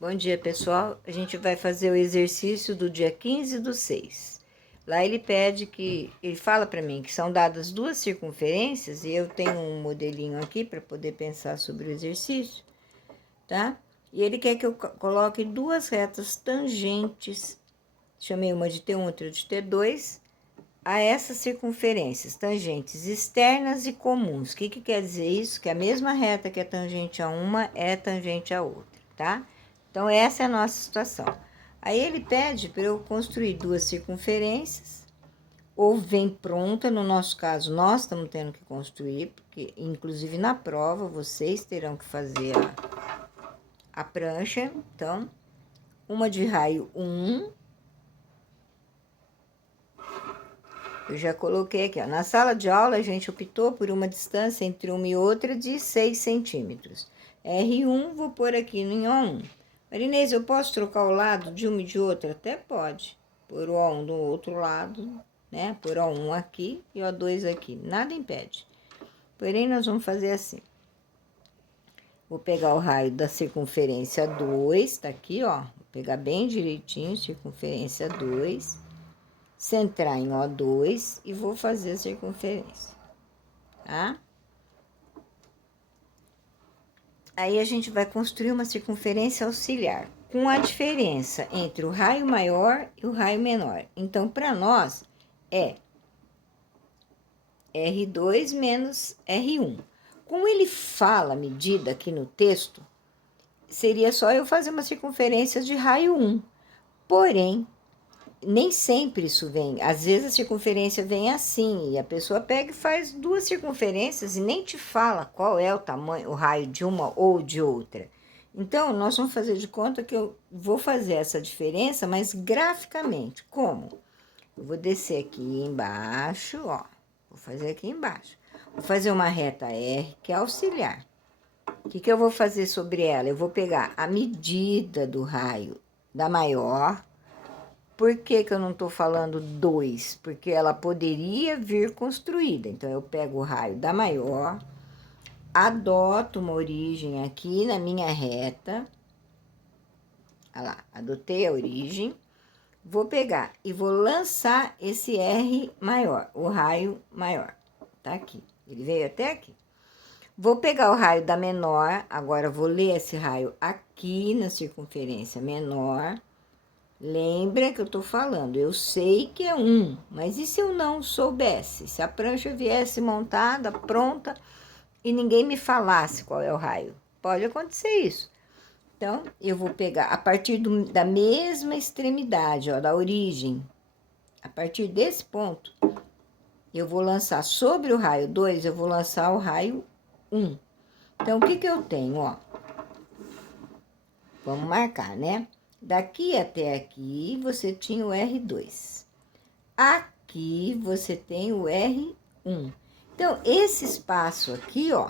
Bom dia, pessoal. A gente vai fazer o exercício do dia 15/6. Lá ele fala para mim que são dadas duas circunferências e eu tenho um modelinho aqui para poder pensar sobre o exercício, tá? E ele quer que eu coloque duas retas tangentes, chamei uma de T1 e outra de T2, a essas circunferências, tangentes externas e comuns. O que quer dizer isso? Que a mesma reta que é tangente a uma é tangente a outra, tá? Então, essa é a nossa situação. Aí ele pede para eu construir duas circunferências, ou vem pronta, no nosso caso, nós estamos tendo que construir, porque inclusive na prova vocês terão que fazer a prancha. Então, uma de raio 1, eu já coloquei aqui, ó. Na sala de aula a gente optou por uma distância entre uma e outra de 6 centímetros. R1, vou pôr aqui em O1. Marinês, eu posso trocar o lado de uma e de outra? Até pode. Pôr o O1 do outro lado, né? Pôr O1 aqui e O2 aqui. Nada impede. Porém, nós vamos fazer assim. Vou pegar o raio da circunferência 2, tá aqui, ó. Vou pegar bem direitinho, circunferência 2. Centrar em O2 e vou fazer a circunferência, tá? Aí a gente vai construir uma circunferência auxiliar, com a diferença entre o raio maior e o raio menor. Então, para nós, é R2 menos R1. Como ele fala a medida aqui no texto, seria só eu fazer uma circunferência de raio 1. Porém, nem sempre isso vem. Às vezes a circunferência vem assim, e a pessoa pega e faz duas circunferências e nem te fala qual é o tamanho, o raio de uma ou de outra. Então, nós vamos fazer de conta que eu vou fazer essa diferença, mas graficamente. Como? Eu vou descer aqui embaixo, ó. Vou fazer aqui embaixo. Vou fazer uma reta R, que é auxiliar. O que eu vou fazer sobre ela? Eu vou pegar a medida do raio da maior. Por que eu não estou falando 2? Porque ela poderia vir construída. Então, eu pego o raio da maior, adoto uma origem aqui na minha reta. Olha lá, adotei a origem. Vou pegar e vou lançar esse R maior, o raio maior. Tá aqui, ele veio até aqui. Vou pegar o raio da menor, agora vou ler esse raio aqui na circunferência menor. Lembra que eu tô falando, eu sei que é 1, mas e se eu não soubesse? Se a prancha viesse montada, pronta, e ninguém me falasse qual é o raio? Pode acontecer isso. Então, eu vou pegar a partir da mesma extremidade, ó, da origem. A partir desse ponto, eu vou lançar sobre o raio 2, eu vou lançar o raio 1. Então, o que eu tenho, ó? Vamos marcar, né? Daqui até aqui, você tinha o R2. Aqui, você tem o R1. Então, esse espaço aqui, ó,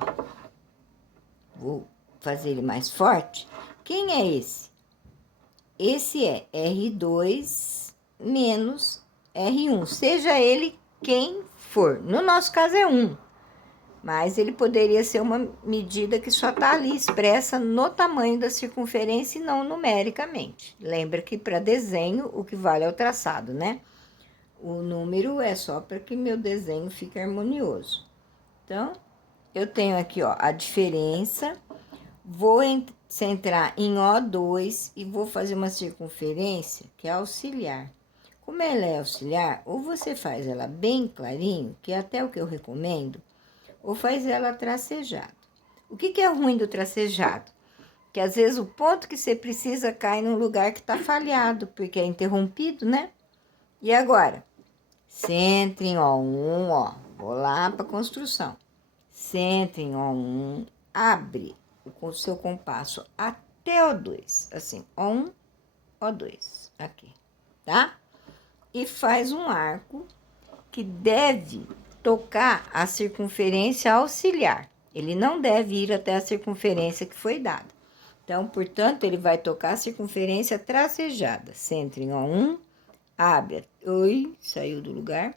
vou fazer ele mais forte. Quem é esse? Esse é R2 menos R1, seja ele quem for. No nosso caso é 1, mas ele poderia ser uma medida que só está ali expressa no tamanho da circunferência e não numericamente. Lembra que para desenho o que vale é o traçado, né? O número é só para que meu desenho fique harmonioso. Então, eu tenho aqui, ó, a diferença. Vou centrar em O2 e vou fazer uma circunferência que é auxiliar. Como ela é auxiliar, ou você faz ela bem clarinho, que é até o que eu recomendo, ou faz ela tracejado. O que é ruim do tracejado? Que às vezes o ponto que você precisa cai num lugar que está falhado, porque é interrompido, né? E agora? Centre em O1, ó. Vou lá para a construção. Centre em O1, abre o seu compasso até O2. Assim, O1, O2. Aqui, tá? E faz um arco que deve tocar a circunferência auxiliar. Ele não deve ir até a circunferência que foi dada. Então, portanto, ele vai tocar a circunferência tracejada. Centre em O1, abre. Oi, saiu do lugar.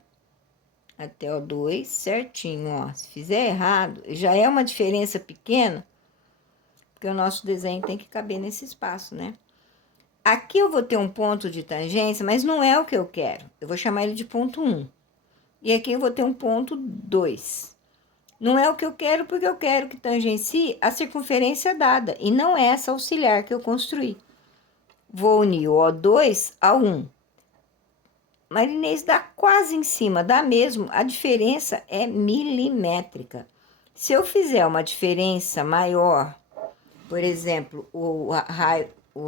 Até O2, certinho, ó. Se fizer errado, já é uma diferença pequena, porque o nosso desenho tem que caber nesse espaço, né? Aqui eu vou ter um ponto de tangência, mas não é o que eu quero. Eu vou chamar ele de ponto 1. E aqui eu vou ter um ponto 2. Não é o que eu quero, porque eu quero que tangencie a circunferência dada, e não essa auxiliar que eu construí. Vou unir o O2 ao 1. Marinês, dá quase em cima, dá mesmo, a diferença é milimétrica. Se eu fizer uma diferença maior, por exemplo, o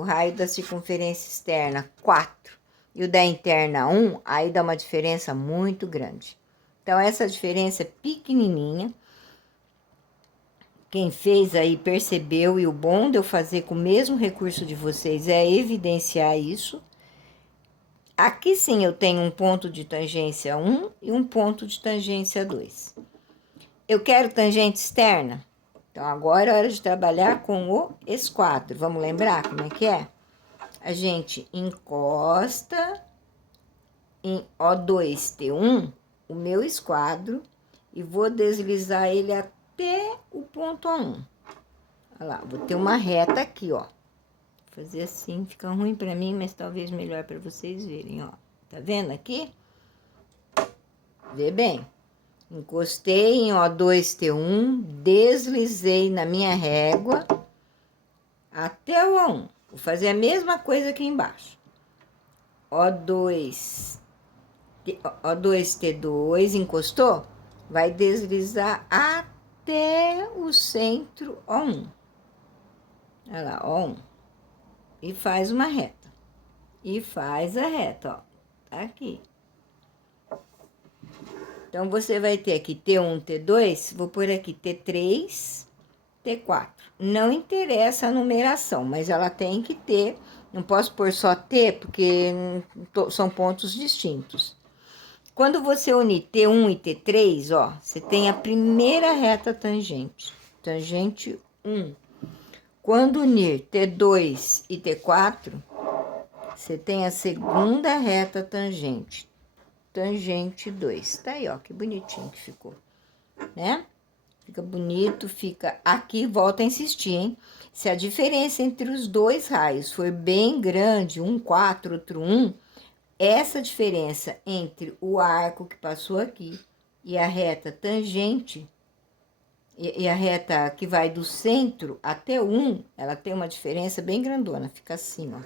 raio da circunferência externa 4 e o da interna 1, aí dá uma diferença muito grande. Então, essa diferença é pequenininha. Quem fez aí percebeu, e o bom de eu fazer com o mesmo recurso de vocês é evidenciar isso. Aqui sim eu tenho um ponto de tangência 1 e um ponto de tangência 2. Eu quero tangente externa? Então, agora é hora de trabalhar com o esquadro. Vamos lembrar como é que é? A gente encosta em O2T1 o meu esquadro e vou deslizar ele até o ponto A1. Olha lá, vou ter uma reta aqui, ó. Vou fazer assim, fica ruim pra mim, mas talvez melhor pra vocês verem, ó. Tá vendo aqui? Vê bem. Encostei em O2T1, deslizei na minha régua até o A1. Vou fazer a mesma coisa aqui embaixo. O2T2, encostou? Vai deslizar até o centro O1. Olha lá, O1. E faz uma reta. E faz a reta, ó. Tá aqui. Então, você vai ter aqui T1, T2, vou pôr aqui T3, T4. Não interessa a numeração, mas ela tem que ter, não posso pôr só T, porque são pontos distintos. Quando você unir T1 e T3, ó, você tem a primeira reta tangente, tangente 1. Quando unir T2 e T4, você tem a segunda reta tangente, tangente 2. Tá aí, ó, que bonitinho que ficou, né? Fica bonito, fica aqui, volta a insistir, hein? Se a diferença entre os dois raios for bem grande, um 4, outro 1, essa diferença entre o arco que passou aqui e a reta tangente, e a reta que vai do centro até o 1, ela tem uma diferença bem grandona, fica assim, ó.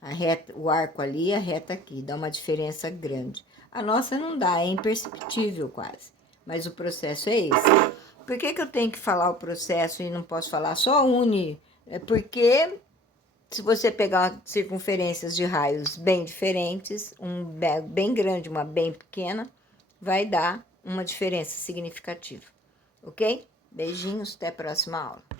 A reta, o arco ali e a reta aqui, dá uma diferença grande. A nossa não dá, é imperceptível quase, mas o processo é esse. Por que eu tenho que falar o processo e não posso falar só une? É porque se você pegar circunferências de raios bem diferentes, um bem grande, uma bem pequena, vai dar uma diferença significativa, ok? Beijinhos, até a próxima aula.